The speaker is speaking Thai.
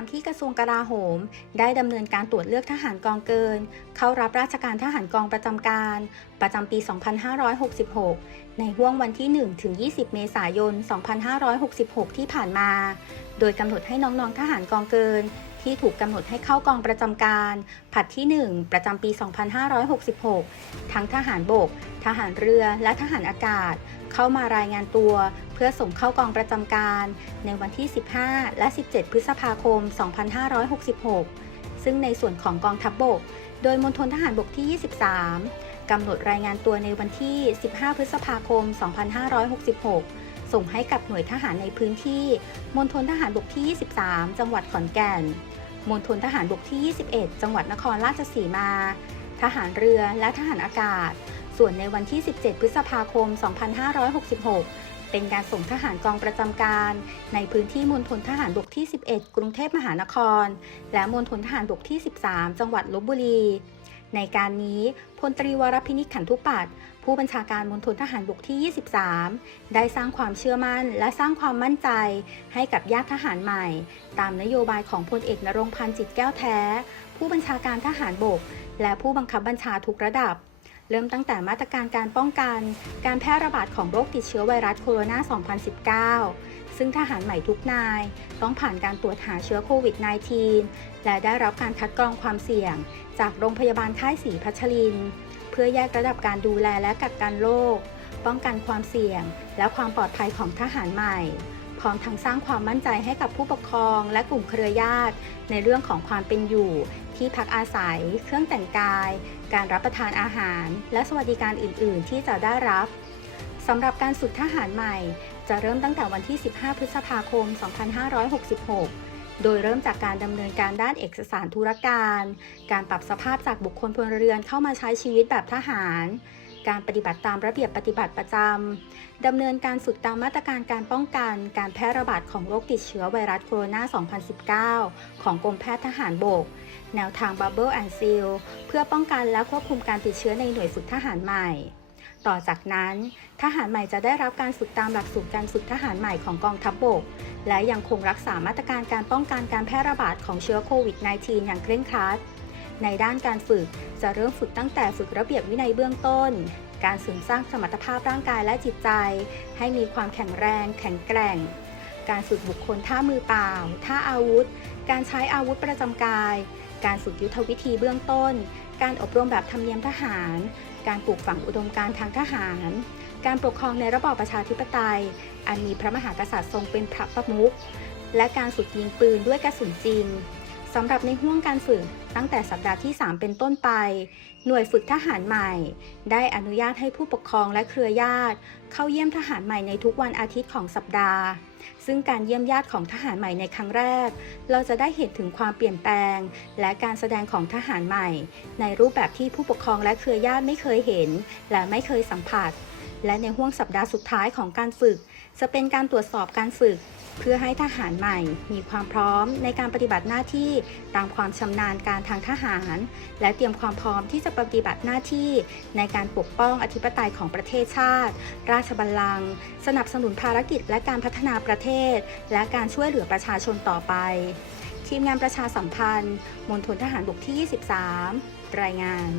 ามที่กระทรวงกลาโหม ได้ดำเนินการตรวจเลือกทหารกองเกิน เข้ารับราชการทหารกองประจำการ ประจำปี 2566 ในห่วงวันที่ 1 ถึง 20 เมษายน 2566 ที่ผ่านมา โดยกำหนดให้น้องๆทหารกองเกิน ที่ถูกกำหนดให้เข้ากองประจำการ ผัดที่ 1 ประจำปี 2566 ทั้งทหารบก ทหารเรือ และทหารอากาศ เข้ามารายงานตัว เพื่อส่งเข้ากองประจำการ ในวันที่ 15 และ 17 พฤษภาคม 2566 ซึ่งในส่วนของกองทัพบบก โดยมณฑลทหารบกที่ 23 กำหนดรายงานตัวในวันที่ 15 พฤษภาคม 2566 ส่งให้กับหน่วยทหารในพื้นที่มณฑลทหารบกที่ 23 จังหวัดขอนแก่นมณฑลทหารบกที่ 21 จังหวัดนครราชสีมา ทหารเรือและทหารอากาศ ส่วนในวันที่ 17 พฤษภาคม 2566 เป็นการส่งทหารกองประจำการ ในพื้นที่มณฑลทหารบกที่ 11 กรุงเทพมหานคร และมณฑลทหารบกที่ 13 จังหวัดลบบุรี ในการนี้พลตรีวรพินิจขันธุปัตผู้บัญชาการมณฑลทหารบกที่ 23 ได้สร้างความเชื่อมั่น และสร้างความมั่นใจ ให้กับญาติทหารใหม่ ตามนโยบายของพลเอกนรงพันธ์จิตแก้วแท้ ผู้บัญชาการทหารบก และผู้บังคับบัญชาทุกระดับ เริ่มตั้งแต่มาตรการการป้องกัน การแพร่ระบาดของโรคติดเชื้อไวรัสโคโรนา 2019 ซึ่งทหารใหม่ทุกนาย ต้องผ่านการตรวจหาเชื้อโควิด -19 และได้รับการคัดกรองความเสี่ยง จากโรงพยาบาลค่ายศรีพัชริน เพื่อแยกระดับการดูแลและกักกันโรคป้องกันความเสี่ยง และความปลอดภัยของทหารใหม่ พร้อมทั้งสร้างความมั่นใจให้กับผู้ปกครองและกลุ่มเครือญาติ ในเรื่องของความเป็นอยู่ ที่พักอาศัย เครื่องแต่งกาย การรับประทานอาหาร และสวัสดิการอื่น ๆ ที่จะได้รับสำหรับการฝึกทหารใหม่ จะเริ่มตั้งแต่วันที่ 15 พฤษภาคม 2566โดยเริ่มจากการดำเนินการด้านเอกสารธุรการ การปรับสภาพจากบุคคลพลเรือนเข้ามาใช้ชีวิตแบบทหาร การปฏิบัติตามระเบียบปฏิบัติประจำ ดำเนินการฝึกตามมาตรการการป้องกัน การแพร่ระบาดของโรคติดเชื้อไวรัสโคโรนา 2019 ของกรมแพทย์ทหารบก แนวทาง Bubble and Seal เพื่อป้องกันและควบคุมการติดเชื้อในหน่วยฝึกทหารใหม่ ต่อจากนั้น ทหารใหม่จะได้รับการฝึกตามหลักสูตรการฝึกทหารใหม่ของกองทัพบบก และยังคงรักษามาตรการการป้องกันการแพร่ระบาดของเชื้อโควิด -19 อย่างเคร่งครัด ในด้านการฝึก จะเริ่มฝึกตั้งแต่ฝึกระเบียบวินัยเบื้องต้น การเสริมสร้างสมรรถภาพร่างกายและจิตใจ ให้มีความแข็งแรง แข็งแกร่ง การฝึกบุคคลท่ามือเปล่า ท่าอาวุธ การใช้อาวุธประจำกาย การฝึกยุทธวิธีเบื้องต้น การอบรมแบบธรรมเนียมทหาร การปลูกฝังอุดมการณ์ทางทหาร การปกครองในระบอบประชาธิปไตย อันมีพระมหากษัตริย์ทรงเป็นพระประมุขและการฝึกยิงปืนด้วยกระสุนจริง สำหรับในห่วงการฝึกตั้งแต่สัปดาห์ที่ 3 เป็นต้นไป หน่วยฝึกทหารใหม่ ได้อนุญาตให้ผู้ปกครองและเครือญาติ เข้าเยี่ยมทหารใหม่ในทุกวันอาทิตย์ของสัปดาห์ ซึ่งการเยี่ยมญาติของทหารใหม่ในครั้งแรก เราจะได้เห็นถึงความเปลี่ยนแปลง และการแสดงของทหารใหม่ ในรูปแบบที่ผู้ปกครองและเครือญาติไม่เคยเห็น และไม่เคยสัมผัส และในห่วงสัปดาห์สุดท้ายของการฝึก จะเป็นการตรวจสอบการฝึก เพื่อให้ทหารใหม่มีความพร้อมในการปฏิบัติหน้าที่ตามความชำนาญการทางทหาร และเตรียมความพร้อมที่จะปฏิบัติหน้าที่ในการปกป้องอธิปไตยของประเทศชาติ ราชบัลลังก์สนับสนุนภารกิจและการพัฒนาประเทศ และการช่วยเหลือประชาชนต่อไป ทีมงานประชาสัมพันธ์มณฑลทหารบกที่ 23 รายงาน